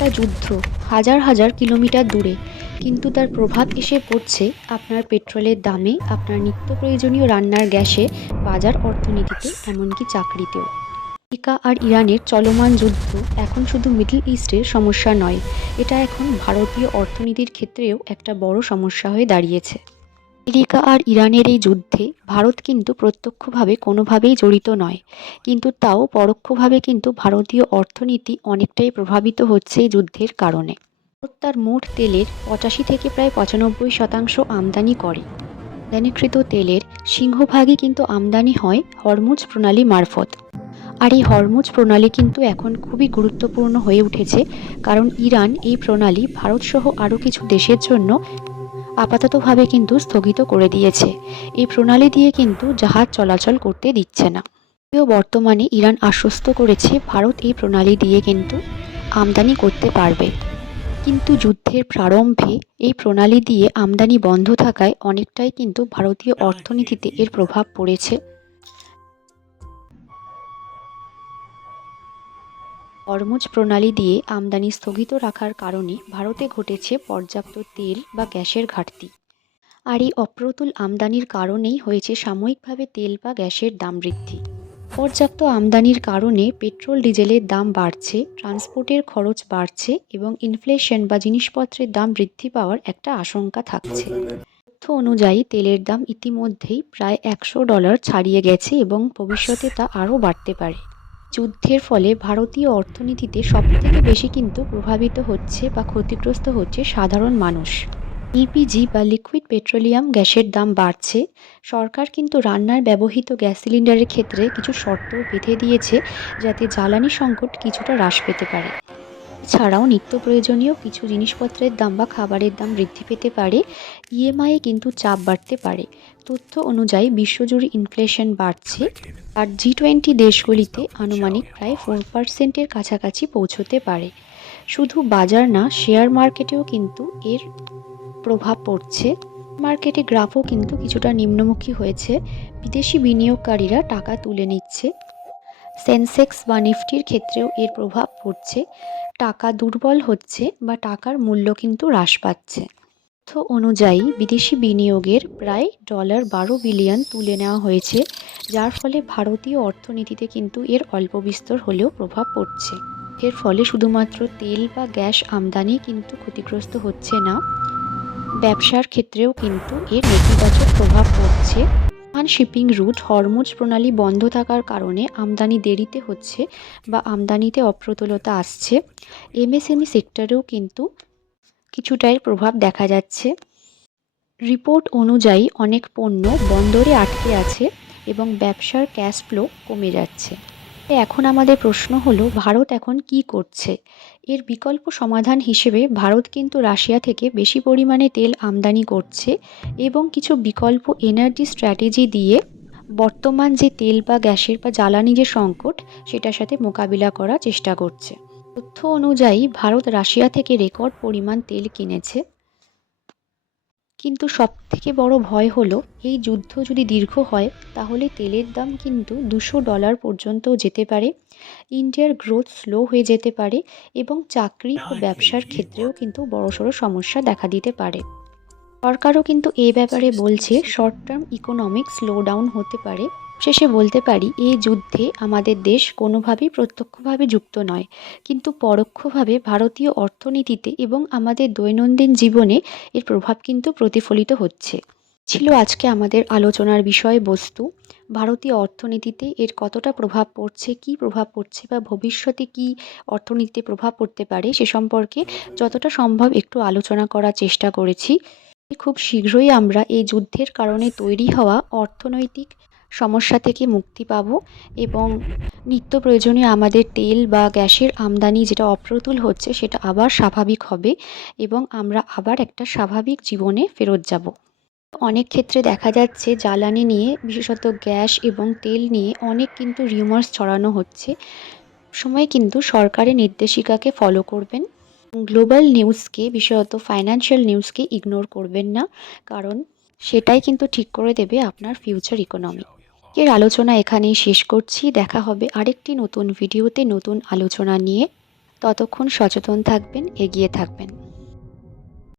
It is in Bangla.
একটা যুদ্ধ হাজার হাজার কিলোমিটার দূরে, কিন্তু তার প্রভাব এসে পড়ছে আপনার পেট্রোলের দামে, আপনার নিত্য প্রয়োজনীয় রান্নার গ্যাসে, বাজার অর্থনীতিতে, এমনকি চাকরিতেও। আমেরিকা আর ইরানের চলমান যুদ্ধ এখন শুধু মিডল ইস্টের সমস্যা নয়, এটা এখন ভারতীয় অর্থনীতির ক্ষেত্রেও একটা বড় সমস্যা হয়ে দাঁড়িয়েছে। আমেরিকা আর ইরানের এই যুদ্ধে ভারত কিন্তু প্রত্যক্ষভাবে কোনোভাবেই জড়িত নয়, কিন্তু তাও পরোক্ষভাবে কিন্তু ভারতীয় অর্থনীতি অনেকটাই প্রভাবিত হচ্ছে এই যুদ্ধের কারণে। ভারত তার মোট তেলের 85 থেকে প্রায় 95% আমদানি করে। আমদানিকৃত তেলের সিংহভাগই কিন্তু আমদানি হয় হরমুজ প্রণালী মারফত। আর এই হরমুজ প্রণালী কিন্তু এখন খুবই গুরুত্বপূর্ণ হয়ে উঠেছে, কারণ ইরান এই প্রণালী ভারতসহ আরও কিছু দেশের জন্য আপাততভাবে কিন্তু স্থগিত করে দিয়েছে। এই প্রণালী দিয়ে কিন্তু জাহাজ চলাচল করতে দিচ্ছে না। যদিও বর্তমানে ইরান আশ্বস্ত করেছে ভারত এই প্রণালী দিয়ে কিন্তু আমদানি করতে পারবে, কিন্তু যুদ্ধের প্রারম্ভে এই প্রণালী দিয়ে আমদানি বন্ধ থাকায় অনেকটাই কিন্তু ভারতীয় অর্থনীতিতে এর প্রভাব পড়েছে। হরমুজ প্রণালী দিয়ে আমদানি স্থগিত রাখার কারণে ভারতে ঘটেছে পর্যাপ্ত তেল বা গ্যাসের ঘাটতি। আর এই অপ্রতুল আমদানির কারণেই হয়েছে সাময়িকভাবে তেল বা গ্যাসের দাম বৃদ্ধি। পর্যাপ্ত আমদানির কারণে পেট্রোল ডিজেলের দাম বাড়ছে, ট্রান্সপোর্টের খরচ বাড়ছে এবং ইনফ্লেশন বা জিনিসপত্রের দাম বৃদ্ধি পাওয়ার একটা আশঙ্কা থাকছে। তথ্য অনুযায়ী তেলের দাম ইতিমধ্যেই প্রায় $100 ছাড়িয়ে গেছে এবং ভবিষ্যতে তা আরও বাড়তে পারে। যুদ্ধের ফলে ভারতীয় অর্থনীতিতে সবথেকে বেশি কিন্তু প্রভাবিত হচ্ছে বা ক্ষতিগ্রস্ত হচ্ছে সাধারণ মানুষ। এলপিজি বা লিকুইড পেট্রোলিয়াম গ্যাসের দাম বাড়ছে। সরকার কিন্তু রান্নার ব্যবহৃত গ্যাস সিলিন্ডারের ক্ষেত্রে কিছু শর্তও বেঁধে দিয়েছে, যাতে জ্বালানি সংকট কিছুটা হ্রাস পেতে পারে। এছাড়াও নিত্য প্রয়োজনীয় কিছু জিনিসপত্রের দাম বা খাবারের দাম বৃদ্ধি পেতে পারে। ইএমআইয়ে কিন্তু চাপ বাড়তে পারে। তথ্য অনুযায়ী বিশ্বজুড়ে ইনফ্লেশন বাড়ছে, আর G20 দেশগুলিতে আনুমানিক প্রায় 4%-এর কাছাকাছি পৌঁছতে পারে। শুধু বাজার না, শেয়ার মার্কেটেও কিন্তু এর প্রভাব পড়ছে। মার্কেটে গ্রাফও কিন্তু কিছুটা নিম্নমুখী হয়েছে। বিদেশি বিনিয়োগকারীরা টাকা তুলে নিচ্ছে। সেন্সেক্স বা নিফটির ক্ষেত্রেও এর প্রভাব পড়ছে। টাকা দুর্বল হচ্ছে বা টাকার মূল্য কিন্তু হ্রাস পাচ্ছে। তথ্য অনুযায়ী বিদেশি বিনিয়োগের প্রায় $12 বিলিয়ন তুলে নেওয়া হয়েছে, যার ফলে ভারতীয় অর্থনীতিতে কিন্তু এর অল্প বিস্তর হলেও প্রভাব পড়ছে। এর ফলে শুধুমাত্র তেল বা গ্যাস আমদানি কিন্তু ক্ষতিগ্রস্ত হচ্ছে না, ব্যবসার ক্ষেত্রেও কিন্তু এর নেতিবাচক প্রভাব পড়ছে। শিপিং রুট হরমুজ প্রণালী বন্ধ থাকার কারণে আমদানি দেরিতে হচ্ছে বা আমদানিতে অপ্রতুলতা আসছে। এমএসএমই সেক্টরেও কিন্তু কিছুটা এর প্রভাব দেখা যাচ্ছে। রিপোর্ট অনুযায়ী অনেক পণ্য বন্দরে আটকে আছে এবং ব্যবসার ক্যাশ ফ্লো কমে যাচ্ছে। এখন আমাদের প্রশ্ন হলো, ভারত এখন কি করছে? এর বিকল্প সমাধান হিসেবে ভারত কিন্তু রাশিয়া থেকে বেশি পরিমাণে তেল আমদানি করছে এবং কিছু বিকল্প এনার্জি স্ট্র্যাটেজি দিয়ে বর্তমান যে তেল বা গ্যাসের বা জ্বালানি যে সংকট, সেটার সাথে মোকাবিলা করার চেষ্টা করছে। তথ্য অনুযায়ী ভারত রাশিয়া থেকে রেকর্ড পরিমাণ তেল কিনেছে। কিন্তু সবথেকে বড় ভয় হলো, এই যুদ্ধ যদি দীর্ঘ হয় তাহলে তেলের দাম কিন্তু $200 পর্যন্তও যেতে পারে। ইন্ডিয়ার গ্রোথ স্লো হয়ে যেতে পারে এবং চাকরি ও ব্যবসার ক্ষেত্রেও কিন্তু বড়সড় সমস্যা দেখা দিতে পারে। সরকারও কিন্তু এই ব্যাপারে বলছে শর্ট টার্ম ইকোনমিক স্লোডাউন হতে পারে। শেষে বলতে পারি, এই যুদ্ধে আমাদের দেশ কোনোভাবেই প্রত্যক্ষভাবে যুক্ত নয়, কিন্তু পরোক্ষভাবে ভারতীয় অর্থনীতিতে এবং আমাদের দৈনন্দিন জীবনে এর প্রভাব কিন্তু প্রতিফলিত হচ্ছে। ছিল আজকে আমাদের আলোচনার বিষয়বস্তু। ভারতীয় অর্থনীতিতে এর কতটা প্রভাব পড়ছে, কী প্রভাব পড়ছে বা ভবিষ্যতে কী অর্থনীতিতে প্রভাব পড়তে পারে সে সম্পর্কে যতটা সম্ভব একটু আলোচনা করার চেষ্টা করেছি। খুব শীঘ্রই আমরা এই যুদ্ধের কারণে তৈরি হওয়া অর্থনৈতিক সমস্যা থেকে মুক্তি পাব এবং নিত্য প্রয়োজনীয় আমাদের তেল বা গ্যাসের আমদানি যেটা অপ্রতুল হচ্ছে সেটা আবার স্বাভাবিক হবে এবং আমরা আবার একটা স্বাভাবিক জীবনে ফেরত যাব। অনেক ক্ষেত্রে দেখা যাচ্ছে জ্বালানি নিয়ে, বিশেষত গ্যাস এবং তেল নিয়ে অনেক কিন্তু রিউমার্স ছড়ানো হচ্ছে। সময় কিন্তু সরকারি নির্দেশিকাকে ফলো করবেন। গ্লোবাল নিউজকে, বিশেষত ফাইন্যান্সিয়াল নিউজকে ইগনোর করবেন না, কারণ সেটাই কিন্তু ঠিক করে দেবে আপনার ফিউচার ইকোনমি। এর আলোচনা এখানেই শেষ করছি। দেখা হবে আরেকটি নতুন ভিডিওতে নতুন আলোচনা নিয়ে। ততক্ষণ সচেতন থাকবেন, এগিয়ে থাকবেন।